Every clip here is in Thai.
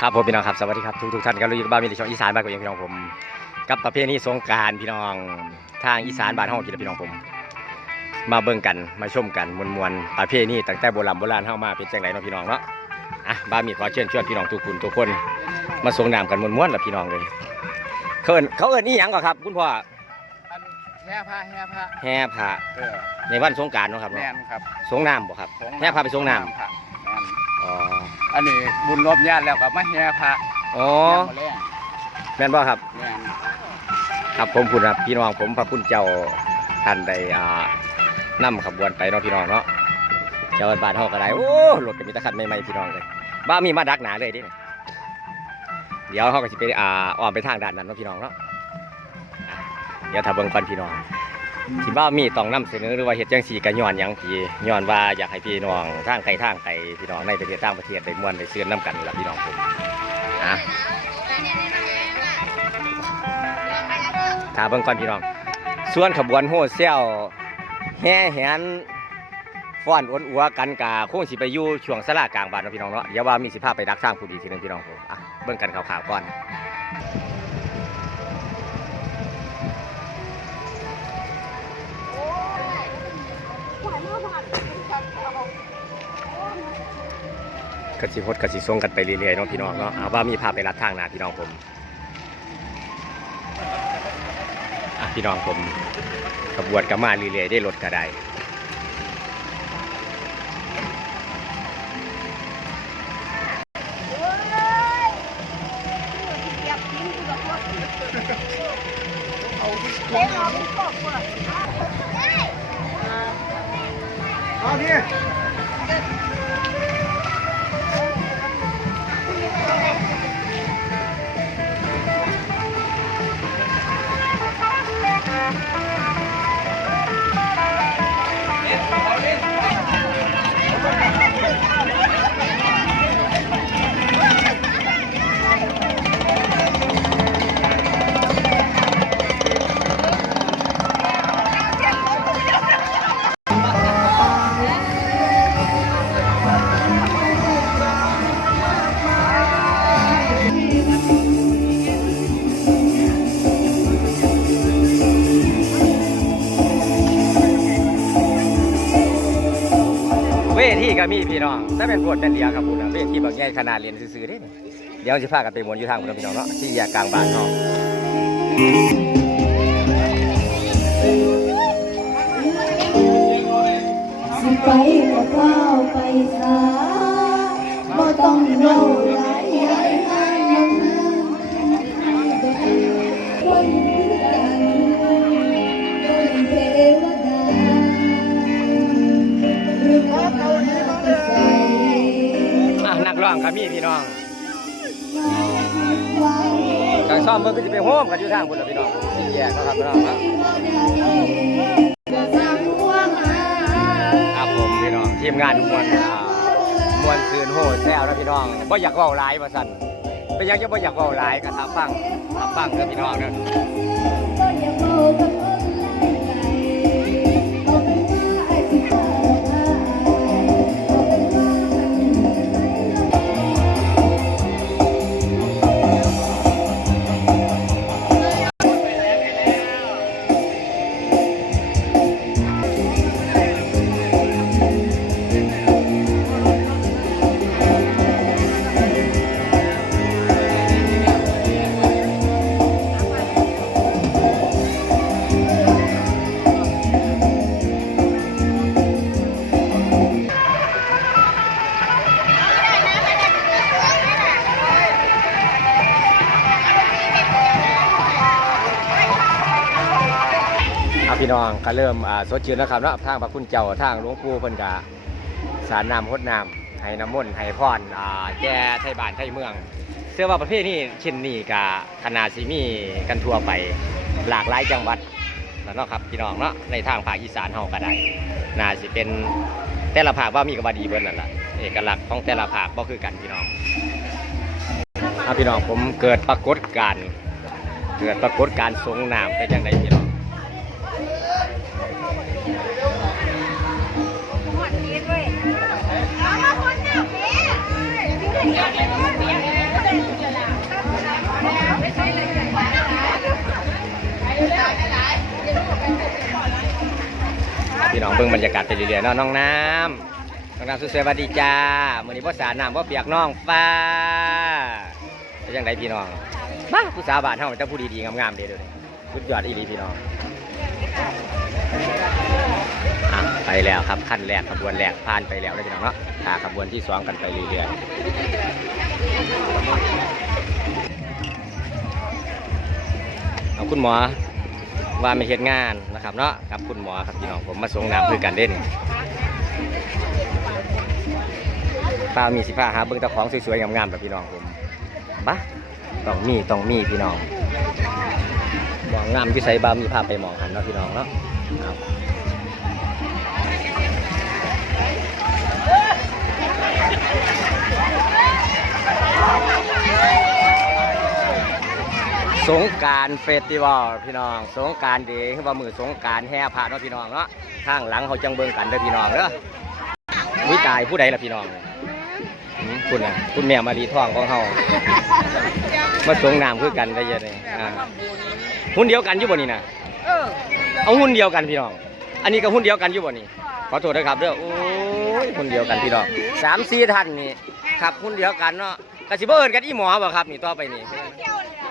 ครับผมพี่น้องครับสวัสดีครับทุกทุกๆท่านครับเราอยู่กับบ้านมีแต่ช่องอีสานบ้านกับยังพี่น้องผม กับประเพณีสงกรารพี่น้องทางอีสานบ้านห้องกินพี่น้องผม มาเบิ่งกันมาชมกันมวลมวลๆประเพณีตั้งแต่โบราณโบราณเข้ามาเป็นจังไรเนาะพี่น้องเนาะอะบ้านมีขอเชิญชวนพี่น้องทุกคนทุกคนมาสงน้ำกันมวลมวลๆละพี่น้องเลยเขาเอินเขาเอินนี่ยังก่อนครับ คุณพ่ออันแห่ผ้าแห่ผ้าแห่ผ้าเออในวันสงกรารเนาะครับแมเนาะนครับสงน้ำบ่ครับสงแห่ผ้าไปสงน้ผ้าแม่นำ อ๋ออันนี้บุญรวมญาติแล้วกับมาแห่ผ้าอ๋อแห่มาแรงแม่นบ่ครับ แม่น ครับผมคุณครับพี่น้องผมพระคุณเจ้าท่านใดอ่านำขบวนไปเนาะพี่น้องเนาะเจ้าบ้านเฮาก็ได้โอ้รถก็มีแตะคันใหม่ๆพี่น้องเลยบ้ามีมาดักหนาเลยเดิเดี๋ยวเฮาก็สิไปอ่าอ้อมไปทางด้านนั้นเนาะพี่น้องเนาะอะเดี๋ยวถ้าเบิ่งก่อนพี่น้อง ที่บ้ามีต้องนำเสนอหรือว่าเฮ็ดจังซี่ก็ย้อนหยังพี่ย้อนว่าอยากให้พี่น้องทางไกลทางไกลพี่น้องในประเทศต่างประเทศได้ม่วนได้เชื่อนํกันนี่ล่ะพี่น้องผมอะถาเบิ่งก่อนพี่น้อง ส่วนขบวนโฮเซลแห่แหนฟ้อนอ้วนอัวกันกาคงสิไปอยู่ช่วงสลากลางบ้านเนาะพี่น้องเนาะอย่าว่ามีสิภาพไปดักสร้างผู้ดีทีหนึงพี่น้องผมอะเบิ่งกันข่าวๆก่อน กสิฮดกสิส่งกันไปเรื่อยๆเนาะพี่น้องเนาะเอาว่ามีภาพไปรัดทางนาพี่น้องผมอะพี่น้องผมขบวนก็มาเรื่อยๆได้รถก็ไดเอาดิเวที ก็มีพี่น้องแต่เป็นพวดเป็นเดียวครับคุณเวทีบางแง่ขนาดเรียนซื้อๆเด้เดี๋ยวสิพากันไปวนอยู่ทางคุณพี่น้องเนาะที่แยกกลางบ้านเนาะสิไปก็เฝ้าไปซาบ่ต้องเล่า ก็มีพี่น้องไว้กางซ่อมเบิ่งก็สิไปโฮมกันอยู่ทางคุณพี่น้องที่แยกนะครับพี่น้องครับผมพี่น้องทีมงานมวนมวนซืนโฮแซวนะพี่น้องบ่อยากเว้าหลายว่าซั่นเป็นยังจะบ่อยากเว้าหลายก็ถามฟังถามฟังเด้อพี่น้องเด้อ ก็เริ่มอาสดชื่นแล้วครับเนาะทางพระคุณเจ้าทางหลวงปู่เพิ่นก็สารน้ำพดน้ำให้น้ำมนต์ให้พรอ่าแก่ไทยบ้านไทยเมืองเชื่อว่าประเภทนี้เช่นนี้ก็ขนาดสิมีกันทั่วไปหลากหลายจังหวัดแล้วเนาะครับพี่น้องเนาะในทางภาคอีสานเฮาก็ได้น่าสิเป็นแต่ละภาคว่ามีกบว่าดีเบิ่นนั่นล่ะเอกลักษณ์ของแต่ละภาคบ่คือกันพี่น้องพี่น้องผมเกิดปรากฏการเกิดปรากฏการณ์สงน้ำเป็นจังไดพี่น้อง พี่น้องเบิ่งบรรยากาศไปเรื่อยๆเนาะน้องน้ำน้องน้ำสุดสวัสดีจ้ามื้อนี้พ่อสาน้ำพ่อเปียกน้องฟ้าเป็นยังไงพี่น้องบ้าผู้สาวบ้านเฮาแต่ผู้ดีๆงามๆเด้อเด้อสุดยอดอีหลีพี่น้องอะไปแล้วครับขั้นแรกขบวนแรกผ่านไปแล้วนะพี่น้องเนาะตาขบวนที่สองกันไปเรื่อยๆเอาคุณหมอ ว่าไม่เฮ็ดงานนะครับเนาะกับคุณหมอครับพี่น้องผมมาส่งน้ำเพื่อกันเด่นป้ามีสิผ้าหาเบิ่งตะของสวยๆงามๆแบบพี่น้องผมบ้าต้องมีต้องมีพี่น้องมองงามที่ใส่บามีภาพไปมองหันเนาะพี่น้องเนาะครับ สงกรารเฟสติวัลพี่น้อง สงกรารเดย์คือว่ามือสงกรารแห่พระเนาะพี่น้องเนาะข้างหลังเขาจังเบิ่งกันเด้อพี่น้องเด้อวิตายผู้ใดล่ะพี่น้องหืมคุณน่ะคุณแม่มารีทองของเฮามาสงน้ำคือกันได้ยังไงอ่าหุ้นเดียวกันอยู่บ่นี่นะเออเอาหุ้นเดียวกันพี่น้อง อันนี้ก็หุ้นเดียวกันอยู่บ่นี่ขอโทษนะครับเด้อโอ้ยหุ้นเดียวกันพี่น้องสามสี่ท่านนี่ครับหุ้นเดียวกันเนาะ กสิบ่เอิ้นกันอีหมอบ่ครับนี่ต่อไปนี่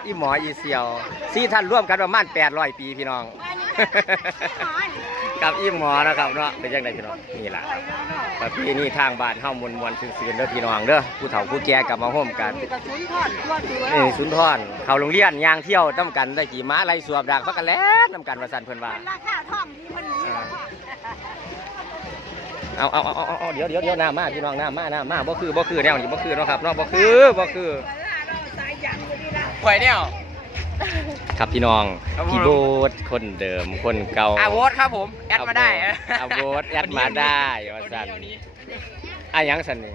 อีหมออีเซียวสี่ท่านร่วมกันประมาณ800ปีพี่น้อง กับอีหมอนะครับเนาะเป็นยังไงพี่น้องนี่ล่ะประเพณีทางบ้านเฮามวลมวลซื่นๆเด้อพี่น้องเด้อผู้เฒ่าผู้แก่กลับมาร่วมกันกระสุนทอดตัวตัวนี่สุนทรเข้าโรงเรียนย่างเที่ยวน้ำกันได้กี่ม้าไล่สวบดักพักกันแล้วน้ำกันว่าสันเพิ่นว่าราคาท่องดีมันนี้ เอาเอาเอาเอาเอาเดี๋ยวเดี๋ยวเดี๋ยวหน้ามาพี่น้องหน้ามาหน้ามาบ่คือบ่คือแนวนี้บ่คือเนาะครับเนาะบ่คือบ่คือสายยังอยู่ดีละไข่เนี่ยครับพี่น้องครับผมพี่โบ๊ทคนเดิมคนเก่าอาโวตครับผมแอดมาได้อาโบทแอดมาได้ว่าสันอะยังสันนี่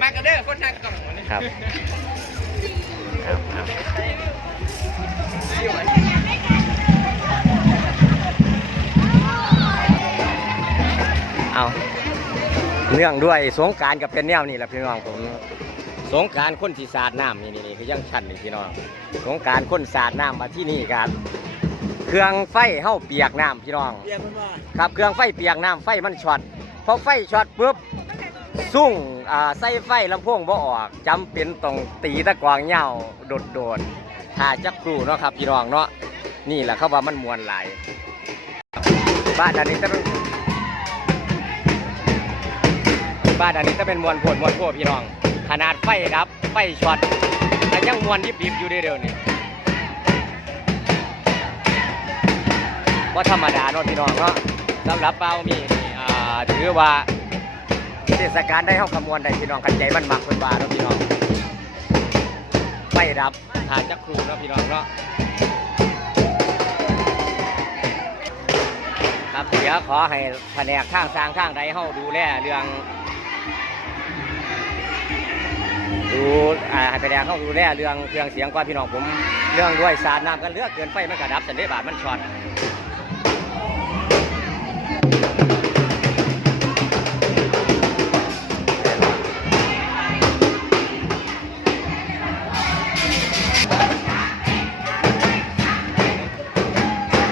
มากระเด้อคนทางกล่องวันนี้ครับครับครับ เอาเนื่องด้วยสงการกับเป็นแนวนี่แหละพี่น้องผมสงการคนที่สาดน้ำนี่นี่นี่คือยังชันนี่พี่น้องสงการคนสาดน้ำมาที่นี่กันเครื่องไฟเฮ้าเปียกน้ำพี่น้องครับเครื่องไฟเปียกน้ำไฟมันช็อตพอไฟช็อตปุ๊บซุ่งใส่ไฟลำโพงบ่ออกจำเป็นต้องตีตะกวางเหย้าโดดโดดๆถ้าจักครูเนาะครับพี่น้องเนาะนี่แหละเขาว่ามันมวนหลายบ้านอันนี้จะ บ้านอันนี้จะเป็นมวนโพดมวนโพดพี่น้อง ขนาดไฟดับ ไฟช็อตแต่ยังมวนดิบๆอยู่เดียวนี้ว่าธรรมดาเนาะพี่น้องเนาะสำหรับเป้ามีนี่อ่าถือว่าเทศกาลได้เข้าขมวนได้พี่น้องกันใจมันมักเป็นว่าเนาะพี่น้องไฟดับหาจักครูเนาะพี่น้องเนาะครับเดี๋ยวขอให้แผนกข้างสร้างข้างใดเข้าดูแลเรื่อง ดูอ่าให้ไปแดงเข้าดูแลเรื่องเครื่องเสียงก่อนพี่น้องผม เรื่องด้วยสาดน้ำกันเลือกเกินไฟมันกระดับสันเดบาทมันช็อต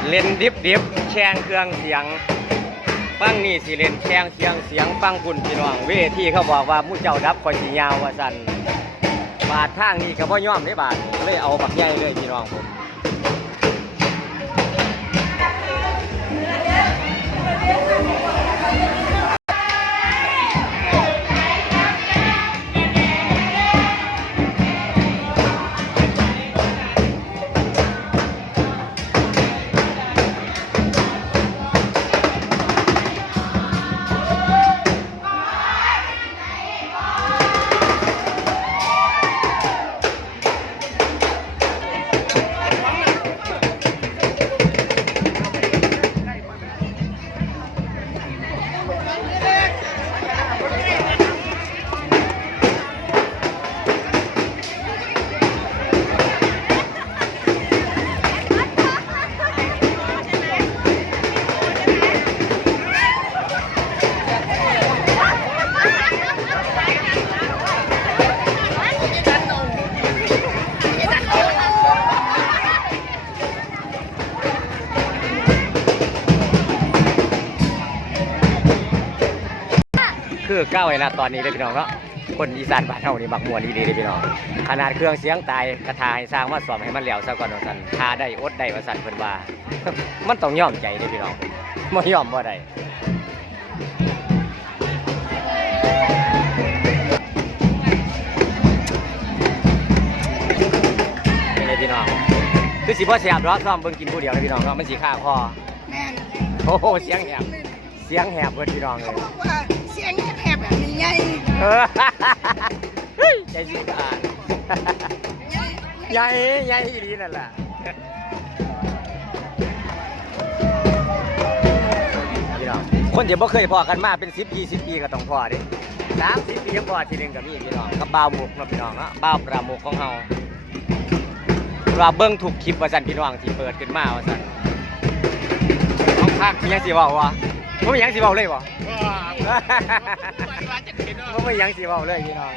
เล่นดิบดิบแช่งเครื่องเสียง ฟังนี่สิเล่นแข้งเสียงเสียงฟังคุณพี่น้องเวทีเขาบอกว่ามู่เจ้าดับคอยสียาวว่าสันบาดทางนี่ก็บ่ยอมได้บาดเลยเอาบักใหญ่เลยพี่น้องผม คือเก้าไอ้นะตอนนี้เลยพี่น้องเนาะคนอีสานบ้านเฮานี่บักมวนดีเลยพี่น้องขนาดเครื่องเสียงตายกระทาให้สร้างมาสอบให้มันแล้วซะก่อนว่าซั่นทาได้อดได้ว่าซั่นเพิ่นว่า มันต้องยอมใจเด้พี่น้องบ่ยอมบ่ได้เป็นไงพี่น้องคือสิบ่แซ่บดอกซ้อมเบิ่งกินผู้เดียวเลยพี่น้องเนาะมันสิฆ่าคอแม่นโอ้โหเสียงแหบเสียงแหบเพิ่นพี่น้องเลเขายบอกว่าเสียงแหบๆแบบนี้ไงเออเฮ้ยใจสิขาดใหญ่ใหญ่อีหลีนั่นแหละพี่น้องคนเดี๋ยวบ่เคยพอกันมาเป็น10 20ปีก็ต้องพอเดิ30ปียังพอทีหนึงก็มีพี่น้องกับบ่าวหมกเนาะพี่น้องเนาะบ่าวปราโมกของเฮาว่าเบิ่งทุกคลิปว่าซั่นพี่น้องที่เปิดขึ้นมาว่าซั่นต้องพักมีหยังสิเว้าวะบ่มีหยังสิเว้าเลย บ่บ่มีหยังสิเว้าเลยพี่น้อง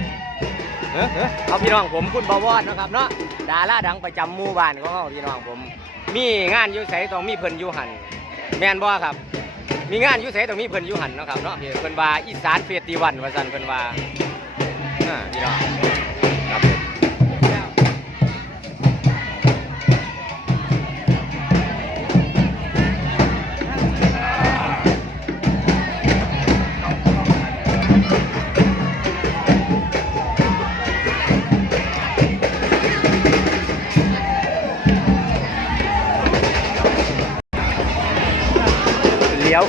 เอ้อเอ้อเอาพี่น้องผมคุณบวรนะครับเนาะดาราดังประจำหมู่บ้านของเราพี่น้องผม มีงานอยู่ไสต้องมีเพิ่นอยู่หันแม่นบ่ครับ มีงานอยู่ไสต้องมีเพิ่นอยู่หันเนาะครับเนาะเพิ่นว่าอีสานเฟสติวันว่าซั่นเพิ่นว่าอ่าพี่น้อง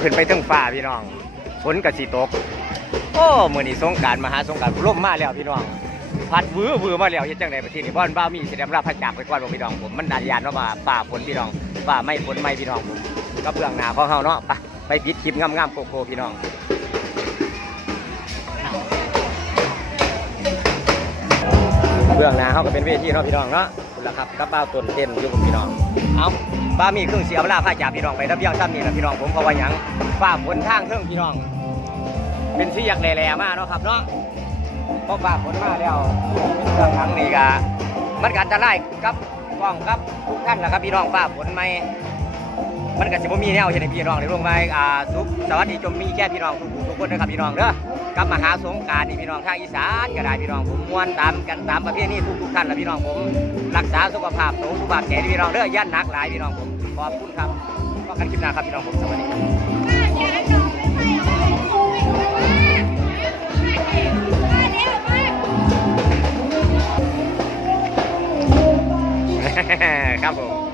ขึ้นไปเทั้งฟ้าพี่น้องฝนก็สิตก โอ้มือนี้สงการมหาสงกรารลมมาแล้วพี่น้องพัดวื้อวื้อมาแล้วเฮ็ดจังไดประเทศนี้บ่อนบ้ามีเสิได้รับพระจากไปก่อนพี่น้องผมมันดันยานว่าป่าฝนพี่น้องป่าไม่ฝนไม่พี่น้องผมก็เบื้องหน้าของเฮาเนาะไปไปปิดคลิปงามๆโกโก้พี่น้องเบื้องหน้าเขาก็เป็นเวทีเนาะพี่น้องเนาะคุณละครับกับบ้าต้นเต้นอยู่ผมพี่น้องเอา บ้ามีเครื่องเสียงลาผ้าจากพี่น้องไปถ้าเพียงซ้ำนี่นะพี่น้องผมเพราะว่าหยังฝ้าฝนทางเครื่องพี่น้อง เป็นที่อยากแหล่ๆมากเนาะครับเนาะเพราะฝ้าฝนมาแล้วเครื่องครั้งนี้ก็มันกันจะไล่กับกล้องกับทุกท่านแหละครับพี่น้องฝ้าฝนไม่ มันก็สิบ่มีแนวเฮ็ดให้พี่น้องได้ร่วมไปอ่าสุขสวัสดีจมมีแค่พี่น้องทุกผู้ทุกคนนะครับพี่น้องเด้อกลับมาหาสงการนี่พี่น้องทางอีสานก็ได้พี่น้องผมม่วนตามกันตามประเพณีทุกทุกท่านละพี่น้องผมรักษาสุขภาพสุขภาพแข็งพี่น้องเด้อย่านหนักหลายพี่น้องผมขอบคุณครับก็กันคลิปหน้าครับพี่น้องผมสวัสดีครับผม